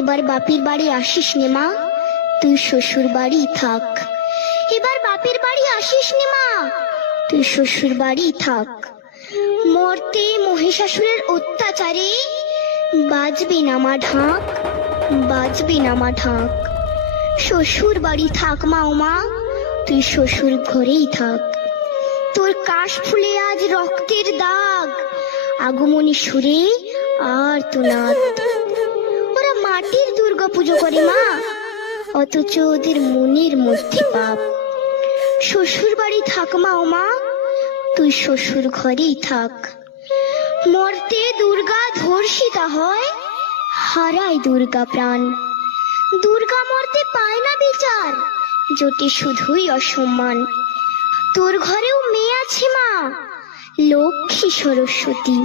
এবার বাপের বাড়ি আসিস নে মা, তুই শ্বশুর বাড়ি থাক। এবার বাপের বাড়ি আসিস নে মা, তুই শ্বশুর বাড়ি থাক। মর্তে মহিষাসুরের অত্যাচারে বাজবে না মা ঢাক, বাজবে না মা ঢাক। শ্বশুর বাড়ি থাক মা ও মা, তুই শ্বশুর ঘরেই থাক। তোর কাশ ফুলে আজ রক্তের দাগ, আগমনী সুরে আর তো নাদ। ওরা মাটির দুর্গা পুজো করে মা, অথচ ওদের মনের মধ্যে পাপ। শ্বশুর বাড়ি থাক মা ও মা, তুই শ্বশুর ঘরেই থাক। মর্তে দুর্গা ধর্ষিতা হয়, হারায় দুর্গা প্রাণ। দুর্গা মর্তে পায় না বিচার, জোটে শুধুই অসম্মান। তোর ঘরেও মেয়ে আছে মা, লক্ষ্মী সরস্বতী।